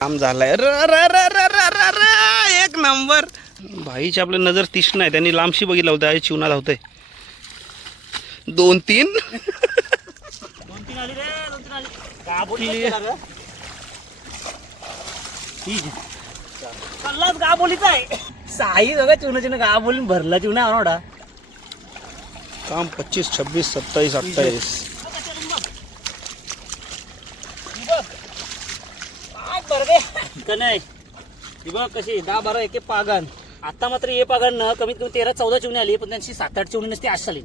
काम झालंय एक नंबर. भाईची आपल्या नजर तीक्ष्ण आहे, त्यांनी लांबशी बघितलं होतं. चिवणा धावतंय 2-3 आली रे, 2-3 आली. कल्लाच गाबोलीचा आहे. साई बघा चिवणाची गाबोली भरला चिवणा आवडा. काम 25, 26, 27, 28. नाही बघ कशी 10-12 एक पागण. आता मात्र हे पागण न कमीत कमी 13-14 चिवणी आली, पण त्यांची 7-8 चिवणी नसते आज झाली.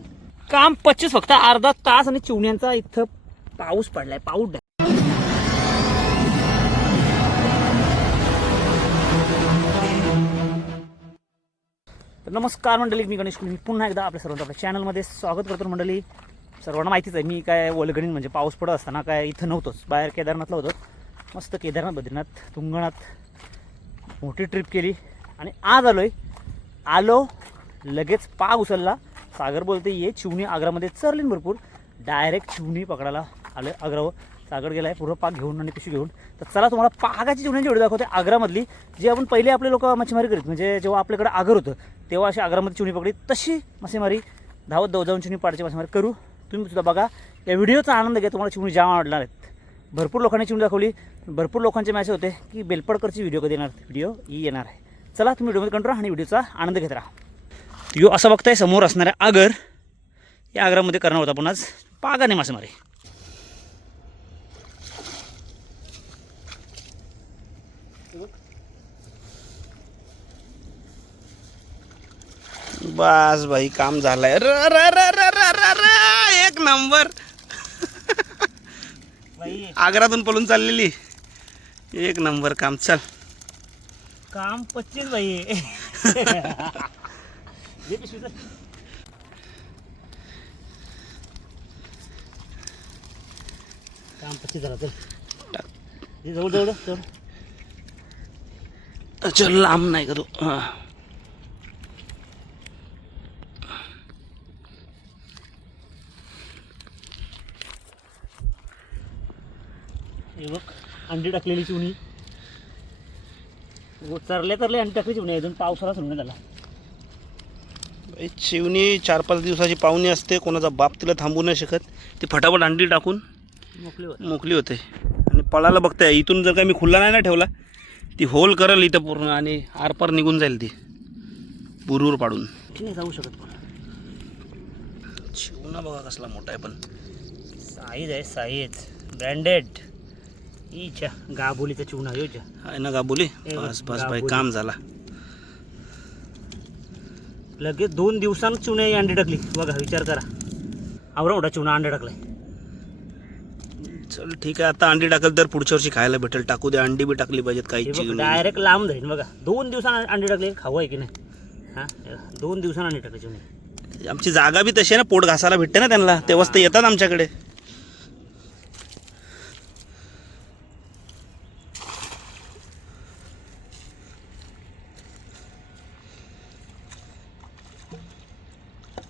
काम 25 फक्त अर्धा तास आणि चिवण्यांचा इथं पाऊस पडलाय. पाऊस नमस्कार मंडळी, मी गणेश. मी पुन्हा एकदा आपल्या सर्वांचं आपल्या चॅनलमध्ये स्वागत करतो. मंडळी सर्वांना माहितीच आहे, मी काय वलगणीन म्हणजे पाऊस पडत असताना काय इथं नव्हतोच, बाहेर केदारनाथला होतो. मस्त केदारनाथ, बद्रीनाथ, तुंगनाथ मोठी ट्रिप केली आणि आज आलो लगेच पाग उचलला. सागर बोलते ये चिवणी आग्रामध्ये चरली भरपूर. डायरेक्ट चिवणी पकडायला आलं आग्रावर. सागर गेला आहे पूर्ण पाग घेऊन आणि पिशवी घेऊन. तर चला तुम्हाला पागाची चिवण्यांची व्हिडिओ दाखवते आग्रामधली, जी आपण पहिले आपले लोक मच्छीमारी करीत. म्हणजे जेव्हा आपल्याकडे आगर होतं तेव्हा अशी आग्रामध्ये चिवणी पकडी, तशी मासेमारी धावत जाऊन चिवणी पाडायची मासेमारी करू. तुम्ही सुद्धा बघा, या व्हिडिओचा आनंद घ्या. तुम्हाला चिवणी जाम आवडणार आहेत. भरपूर लोकांनी चिवणी दाखवली. भरपूर लोकांचे मॅसेज होते की बेलपडकरची व्हिडिओ कधी येणार. व्हिडिओ ही येणार आहे. चला तुम्ही व्हिडिओमध्ये कंट्रोल आणि व्हिडिओचा आनंद घेत राहा. यो असं बघताय समोर असणाऱ्या आगर, या आगरामध्ये करणार होता आपण आज पागाने मासेमारी. बस भाई काम झालंय एक नंबर. आग्रातून पळून चाललेली एक नंबर काम. चल काम 25 बाई. काम 25 झालं. चल जवळ जवळ चल. चल लांब नाही का तू. हे बघ अंडी टाकलेली चिवणी. चरले अंडी टाकली चिवणी. अजून पावसाला सुरू झाला. चिवणी 4-5 दिवसाची पाहुणी असते. कोणाचा बाप तिला थांबू नाही शकत. ती फटाफट अंडी टाकून मोकली होते आणि पळायला बघते. इथून जर का मी खुल्ला नाही ना ठेवला, ती होल करल इथं पूर्ण आणि आरपार निघून जाईल. ती बुरूर पाडून नाही जाऊ शकत. चिवणा बघा कसला मोठा आहे, पण साईज आहे. Size branded. इच्छा गाबोलीचा चिवणा आहे ना गाबोली. बस बस भाई काम झाला. लगेच 2 दिवसांत चिवण्या अंडी टाकली. बघा विचार करा, आवडा मोठा चिवणा अंडा टाकलाय. चल ठीक आहे, आता अंडी टाकल तर पुढच्या वर्षी खायला भेटेल. टाकू दे, अंडी बी टाकली पाहिजेत. काही डायरेक्ट लांब जाईल. बघा 2 दिवसांना अंडी टाकली. खाऊ आहे की नाही. हां 2 दिवसांना अंडी टाकली चिवणी. आमची जागा बी तशी आहे ना, पोट घासायला भेटते ना त्यांना, तेव्हाच ते येतात आमच्याकडे.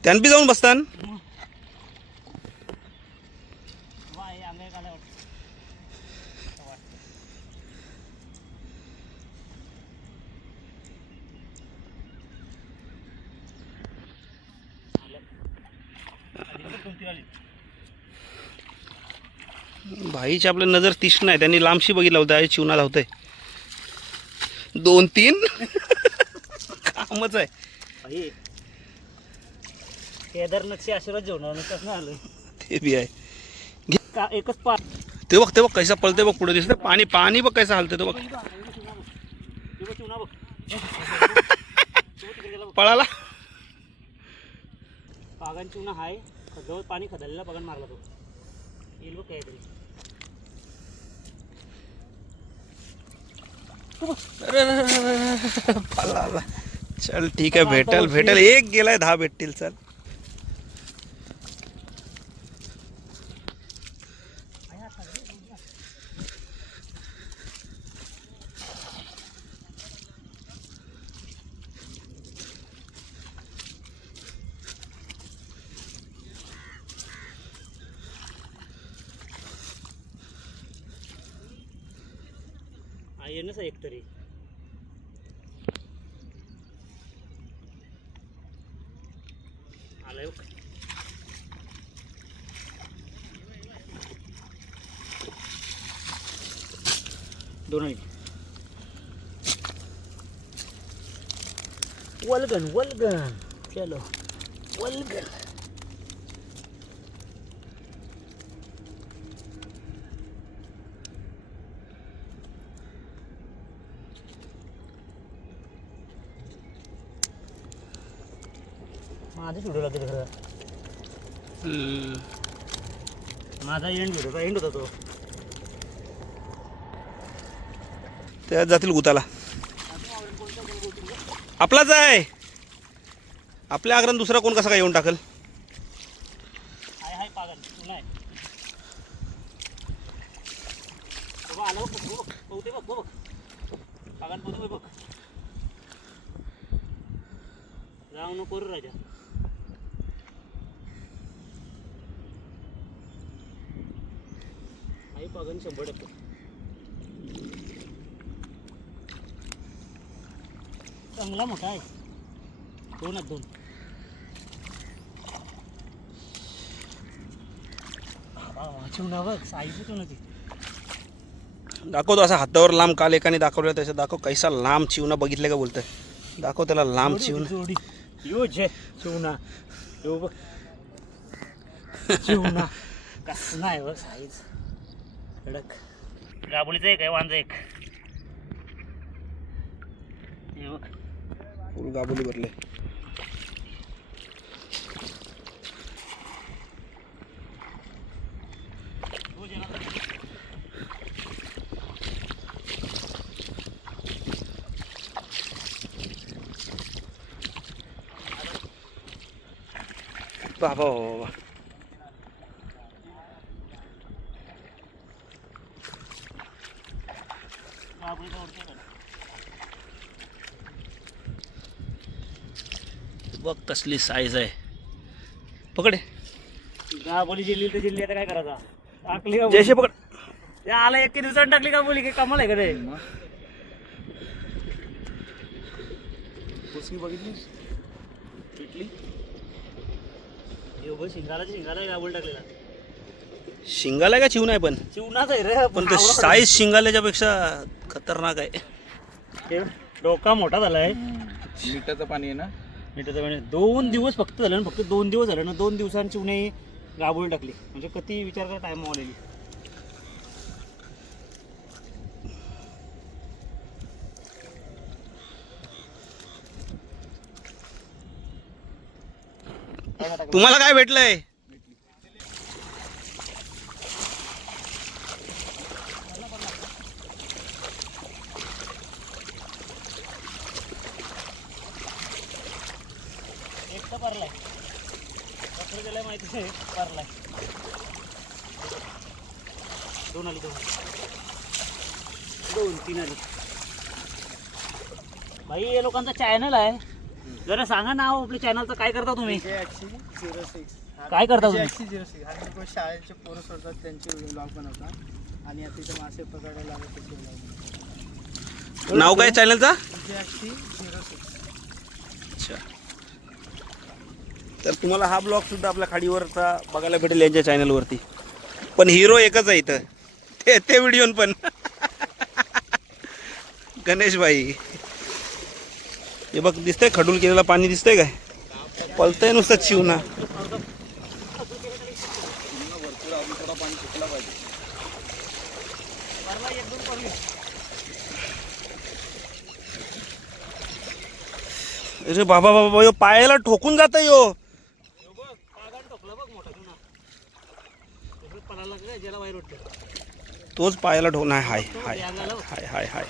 त्यांनी जाऊन बसतान. भाईची आपल्या नजर तीक्ष्ण आहे, त्यांनी लांबशी बघितलं होतं. चिवणा धावतंय 2-3 कामच आहे. केदारनाथचे आशीर्वाद जेवणार कसं आलं ते बी आहे. एकच पार. ते बघ कैसा पळते बघ, पुढे दिसतं पाणी. पाणी बघ कैसा हलते तो बघ. पळाला. पागान चिवणा हाय. जवळ पाणी खदलेला पागान मारला तो. येईल बघ काहीतरी. पळाला. चल ठीक आहे, भेटेल. एक गेलाय, 10 भेटतील. चल ये ना एक तरी आलाय बघ. दोन वल्गन वल्गन चलो वल्गन. माझा व्हिडिओ लागेल खरं. माझा एंड होता तो. त्यात जातील गुताला. आपलाच आहे. आपल्या आग्रात दुसरा कोण कसा काय येऊन टाकल. हाय हाय पागल नाही बाबा आला बघ बहुते बघ बघ पागल बहुते बघ. जाऊ नको रे राजा. आई पागल 100%. चांगला मोठा आहे. दोन चिवणा बघ साईज चिवणा ती. दाखवतो असा हातावर लांब. काल एकाने दाखवलं त्याचं दाखव कैसा लांब चिवणा बघितलं का बोलतंय. दाखव त्याला लांब चिवणा. जोडी यो जे चिवणा यो बघ चिवणा कसं नाही बघ साईज कडक. गाबोलीचं एक आहे वांजा एक. हे बघ फुल गाबोली भरले. बाबा बाबा बघ कसली साईज आहे. पकडे गाबोली जिल्ली तर जिल्ली आता काय करायचा. टाकली का जयशे पकड. बोली? आला 1 दिवसात टाकली का बोली. काही कमाल आहे का रे. पिटली शिंगाला आहे गाबोली टाकलेला. शिंगाला का चिवणा आहे पण. चिवणाच आहे रे पण ते साईज शिंगाल्याच्या पेक्षा खतरनाक आहे. डोका मोठा झालाय. मिठाचं पाणी आहे ना. मिठाचं पाणी 2 दिवस फक्त झालं ना. फक्त 2 दिवस झाले ना. 2 दिवसांची चिवणी गाबोली टाकली. म्हणजे किती विचार करा टाइम आलेली. तुम्हाला काय भेटलंय. एक तर भरलाय. कसं गेलाय माहिती आहे. भरलाय. 2 आली 2-3 आली. भाई या लोकांचा चॅनल आहे. जरा सांगा नाव आपल्या चॅनलचं. काय करता तुम्ही. काय करता तुम्ही. 06 आणि लोक शाळेचे पोरं सोडतात त्यांचे व्लॉग बनवतात आणि आता इथे मासे पकडायला लागत त्याचे व्लॉग. नाव काय चॅनलचा. 06. अच्छा. तर तुम्हाला हा ब्लॉग सुद्धा आपल्या खाडीवरचा बघायला भेटेल यांच्या चॅनलवरती. पण हिरो एकच आहे इथं. ते व्हिडिओ पण गणेश भाई. हे बघ दिसतंय खडूल केलेला पाणी दिसतंय काय. पलतंय नुसतं चिवणा. अरे बाबा बाबा यो पायाला ठोकून जात यो. तोच पायाला ठोक नाही. हाय हाय हाय हाय हाय.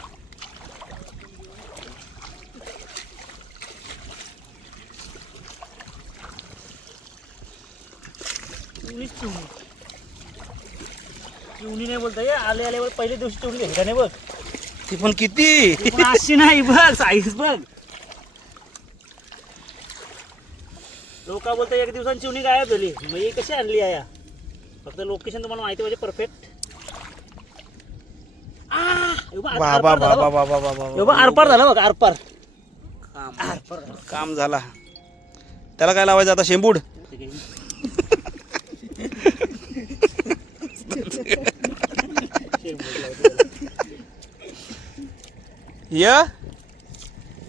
चिवणी नाही बोलता. आले आले पहिल्या दिवशी चिवणी घ्यायची का नाही बघ. ती पण किती. अशी नाही बघ साईज बघ. लोक बोलतात 1 दिवसांची चिवणी गायब झाली. मग ही कशी आणली आहे. फक्त लोकेशन तुम्हाला माहिती पाहिजे परफेक्ट. बाबा बाबा बाबा बाबा आरपार झाला बघ आरपार. काम झाला. त्याला काय लावायचं आता? शेंबूड. य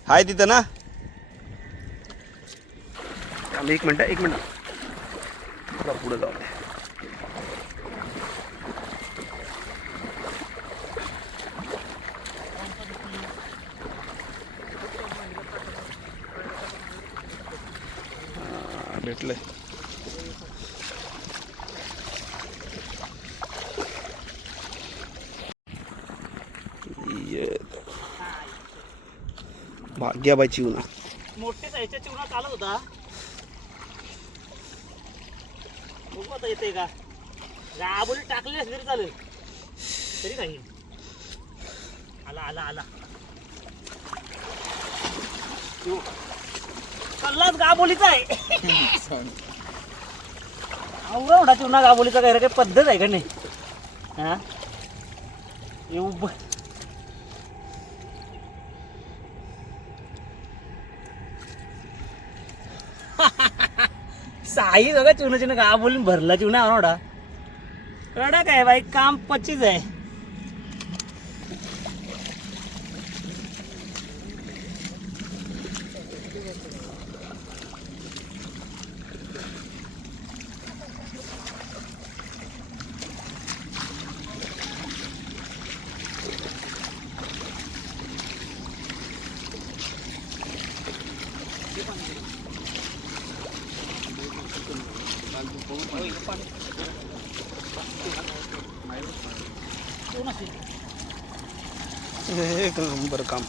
हाय तिथं ना. एक मिनिट पुढे जाऊ. भेटलंय. भाग्याबाई चिवणा. मोठे साईजच्या चिवणा चालत होता. बघू आता येते का. गाबोली टाकली असली तरी चालेल. तरी काही आला आला आला. कल्लाच गाबोलीचा आहे. आवडा एवढा चिवणा गाबोलीचा काय रे, काही पद्धत आहे का नाही? हा येऊ साई बघा चिवणा चिवणा गाबोली भरला चिवणा आवडा. रडा काय बाई, काम 25 आहे. एक नंबर काम.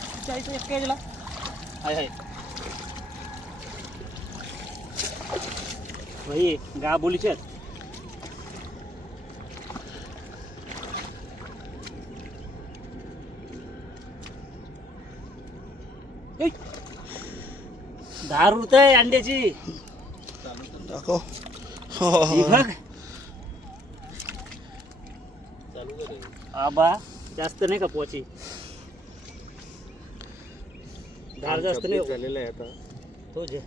भाई गाबोलीचे आहेत. ए, 10 रुपये अंड्याची. दाखव. ही बघ. आबा जास्त नाही का पोची. धार जास्त नाही झालेलं आहे आता. तो जे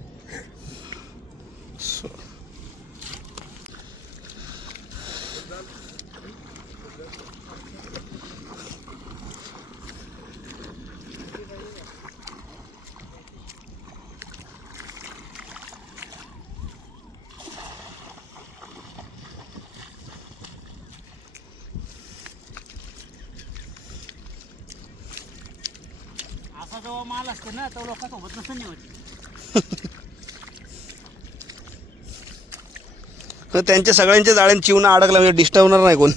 असा जेव्हा माल असतो ना तो लोकांसोबत नसतं निवड. त्यांच्या सगळ्यांच्या जाळ्यात चिवणा अडकला म्हणजे डिस्टर्ब होणार नाही कोण.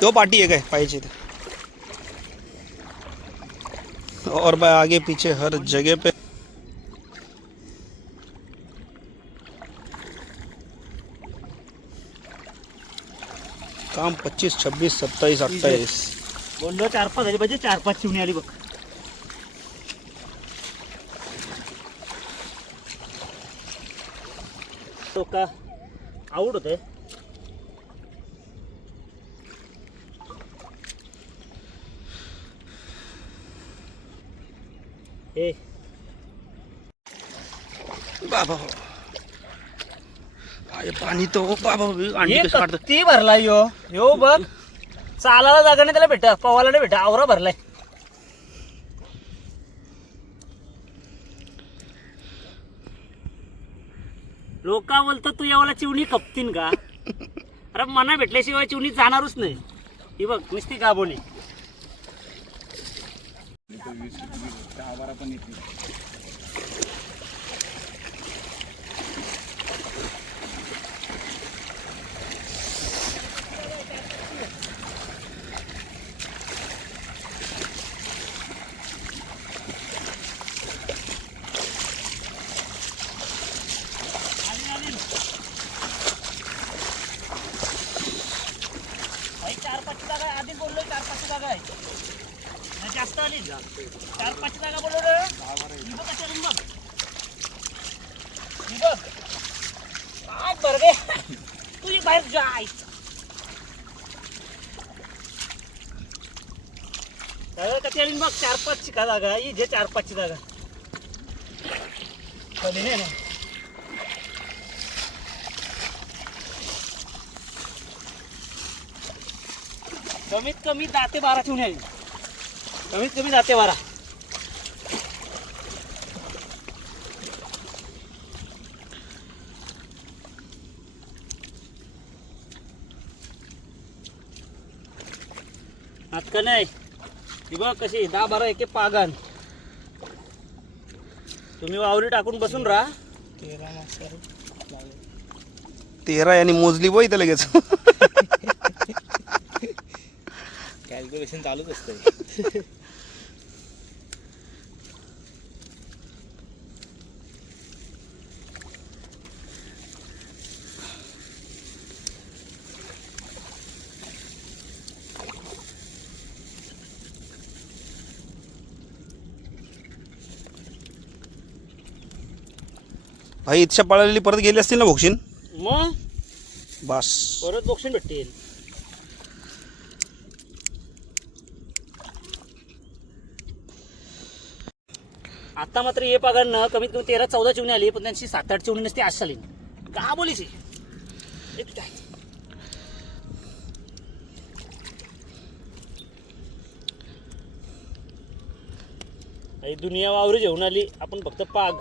तो पार्टी है क्या पाइचे थे और भाई आगे पीछे हर जगह पे काम 25, 26, 27, 28. बोललो 4-5 झाली पाहिजे. 4-5 चिवणी आली बघ. तो का आऊट होते. ए बाबा अरे पाणी तो बाबा अंडी हे कसं काढतं. कत्ती भरलाय यो यो बघ. चालायला जागा नाही त्याला भेटा, पवायला नाही भेटा, आवरा भरलाय. लोका बोलतात तू यावाला चिवणी खपतीन का. अरे मना भेटल्याशिवाय चिवणी जाणारच नाही. ही बघ नुसती गाबोली. 10-12 पण येते. भाई 4-5 जागा आहे. आधी बोललो 4-5 जागा आहे. नाही जास्त आली. 4-5 जागा बोललो रे. दे तुझी बाहेर जाय. कधी आली मग 4-5 ची का जागा ही जे 4-5 ची जागा कधी नाही. कमीत कमी 10 ते 12 ठेवून येईल. कमीत कमी 10 ते 12. का नाही ती बघ कशी 10-12 एके पागन. तुम्ही वावरी टाकून बसून राहा. 13 मासे लागले. 13 यांनी मोजली बघ इथं लगेच. कॅल्क्युलेशन चालूच असतं. भाई इथच्या पळालेली परत गेली असतील ना भोगशीन. मग बस परत बॉक्सिंग भेटतील. आता मात्र हे पागांना कमीत कमी 13-14 चिवणी आली पण त्यांची 7-8 चिवणी नसते आज आली का बोलीची. दुनिया वावरी जेवून आली आपण फक्त पाग.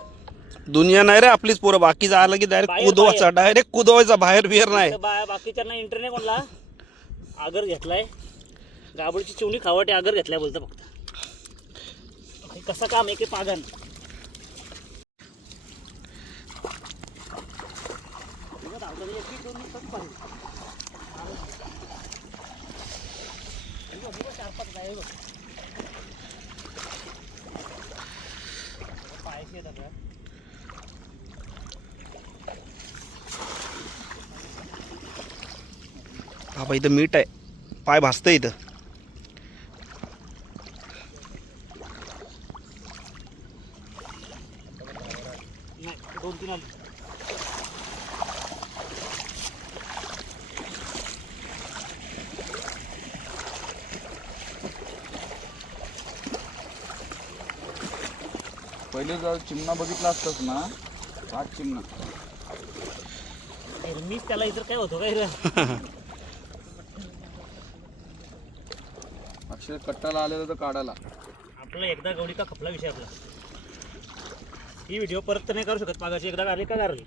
दुनिया नाही रे आपलीच पोरं. बाकी जायला की डायरेक्ट बाहेर- कुदवायचा. डायरेक्ट कुदवायचा बाहेर बिहेर नाही. बाकीच्यांना इंटरनेट कोणला आगर घेतलाय. गाबडीची चिवणी खावाटे आगर घेतलाय बोलतं फक्त. कसं काम आहे की पागन. हा भाई इथं मीठ आहे. पाय भाजतं इथं. नाही 2-3 आली. पहिले जर चिमणा बघितला असतास ना, हा चिमणा मीच त्याला इतर काय होतो काय रे. अक्षर कट्टाला आलेलं तर काढायला. आपला एकदा गवडी का खपला विषय आपला. ही व्हिडिओ परत तर नाही करू शकत. पागाची एकदा काढली का काढली.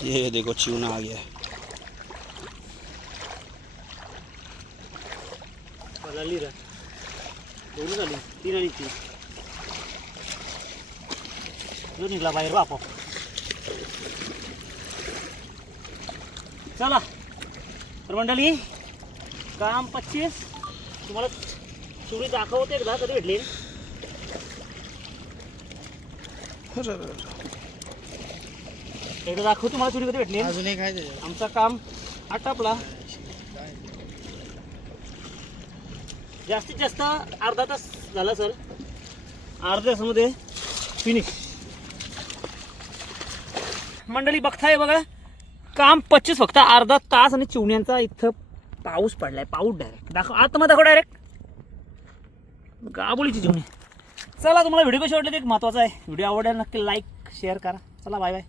ये देखो चूना आ गया है. पळाली रा. दोन झाली 3 आणि 3. जो निघला बाहेर बापा. चला तर मंडळी काम 25. तुम्हाला चुरी दाखवते एकदा कधी भेटली. एकदा दाखव तुम्हाला चुरी कधी भेटली. अजून एक आहे त्याच्यात. आमचं काम आटापला. जास्तीत जास्त अर्धा तास झाला सर. अर्ध्या तासामध्ये फिनिश. मंडळी बघताय बघा काम 25 फक्त अर्धा तास आणि चिवण्यांचा इथं पाऊस पडलाय, पाऊस डायरेक्ट दाखव आतमध्ये दाखव डायरेक्ट गाबोळीची जेवणी. चला तुम्हाला व्हिडिओ कशी वाटले ते एक महत्त्वाचं आहे. व्हिडिओ आवडला नक्की लाईक शेअर करा. चला बाय बाय.